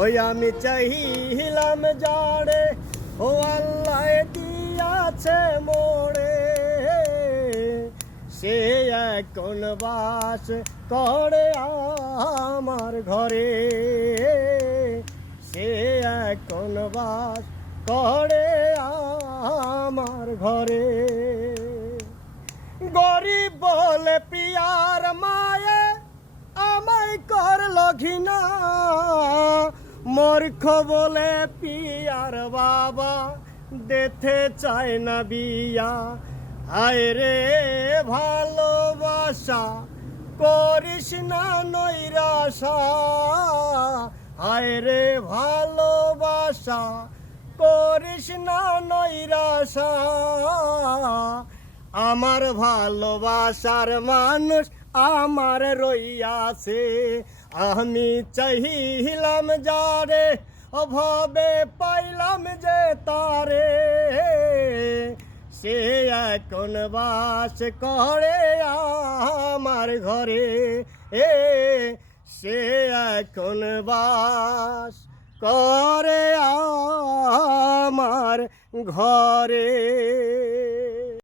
ওই আমি চাহিলাম যারে ও আল্লাহ দিয়াছে মোরে, সে এখন বাস করে আমার ঘরে, সে এখন বাস করে আমার ঘরে। গরিব বলে পিয়ার মায়ে আমায় করল ঘৃণা, মূর্খ বলে পিয়ার বাবা দেখতে চায় না বিয়া। হায় রে ভালোবাসা করিস না নৈরাশা, হায় রে ভালোবাসা করিস না নৈরাশা। আমার ভালোবাসার মানুষ আমার রইয়াছে, আমি চাহিলাম যারে অভাবে পাইলাম যে তারে, সে এখন বাস করে আমার ঘরে, সে এখন বাস করে আমার ঘরে।